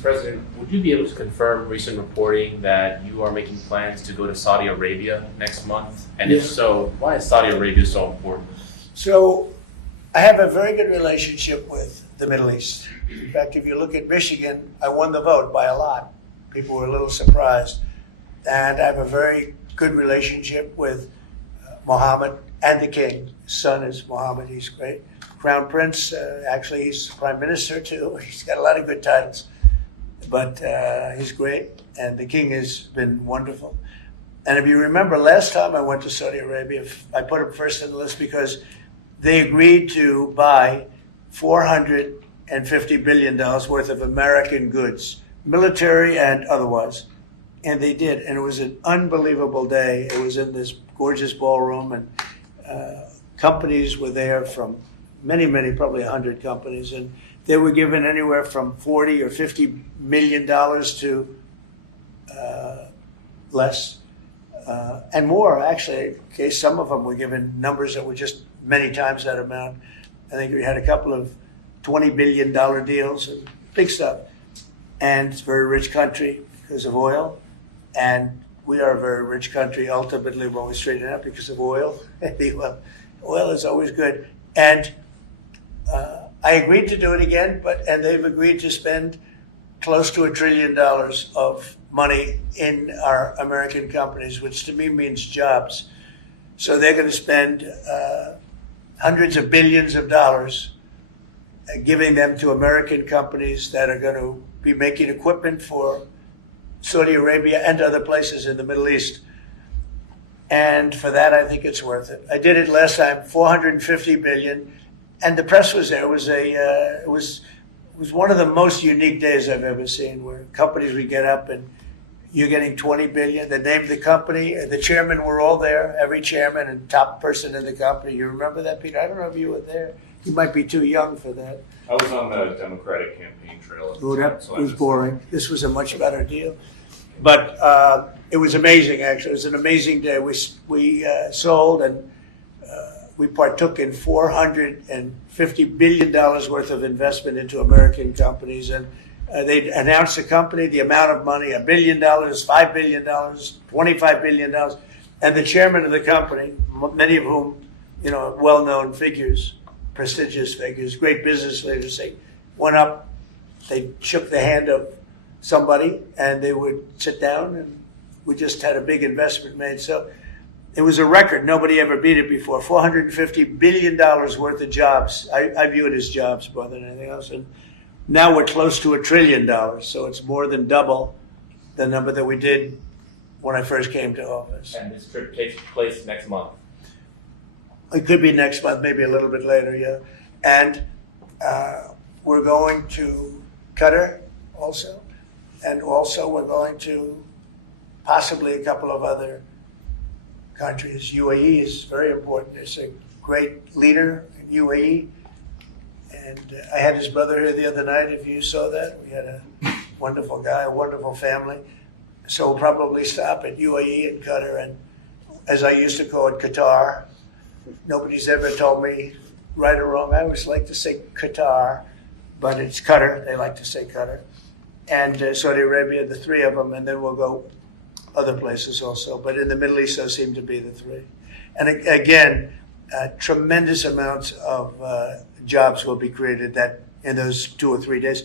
Mr. President, would you be able to confirm recent reporting that you are making plans to go to Saudi Arabia next month? And if so, why is Saudi Arabia so important? So I have a very good relationship with the Middle East. In fact, if you look at Michigan, I won the vote by a lot. People were a little surprised. And I have a very good relationship with Mohammed and the king. His son is Mohammed, he's great. Crown Prince, actually he's Prime Minister too. He's got a lot of good titles, but he's great. And the king has been wonderful. And if you remember, last time I went to Saudi Arabia, I put him first on the list because they agreed to buy $450 billion worth of American goods, military and otherwise. And they did. And it was an unbelievable day. It was in this gorgeous ballroom, and companies were there from many, probably 100 companies. And they were given anywhere from 40 or $50 million to less. And more, actually. Okay, some of them were given numbers that were just many times that amount. I think we had a couple of $20 billion deals, and big stuff. And it's a very rich country because of oil. And we are a very rich country, ultimately, when we straighten it out because of oil. Oil is always good. And I agreed to do it again, and they've agreed to spend close to $1 trillion of money in our American companies, which to me means jobs. So they're going to spend hundreds of billions of dollars giving them to American companies that are going to be making equipment for Saudi Arabia and other places in the Middle East. And for that, I think it's worth it. I did it last time, $450 billion, and the press was there. It was one of the most unique days I've ever seen, where companies would get up and you're getting $20 billion. They named the company, the chairmen were all there, every chairman and top person in the company. You remember that, Peter? I don't know if you were there. You might be too young for that. I was on the Democratic campaign trail. Oh, that was boring. This was a much better deal. But it was amazing, actually. It was an amazing day. We sold and we partook in $450 billion worth of investment into American companies. And they announced the company, the amount of money, $1 billion, $5 billion, $25 billion. And the chairman of the company, many of whom, well-known figures, prestigious figures, great business leaders, they went up, they shook the hand of somebody, and they would sit down, and we just had a big investment made. So it was a record. Nobody ever beat it before. $450 billion worth of jobs. I view it as jobs more than anything else. And now we're close to $1 trillion. So it's more than double the number that we did when I first came to office. And this trip takes place next month. It could be next month, maybe a little bit later, yeah. And we're going to Qatar also. And also we're going to possibly a couple of other countries. UAE is very important. It's a great leader in UAE. And I had his brother here the other night, if you saw that. We had a wonderful guy, a wonderful family. So we'll probably stop at UAE and Qatar, and as I used to call it, Qatar. Nobody's ever told me right or wrong. I always like to say Qatar, but it's Qatar. They like to say Qatar. And Saudi Arabia, the three of them, and then we'll go other places also. But in the Middle East, those seem to be the three. And again, tremendous amounts of jobs will be created in those 2 or 3 days.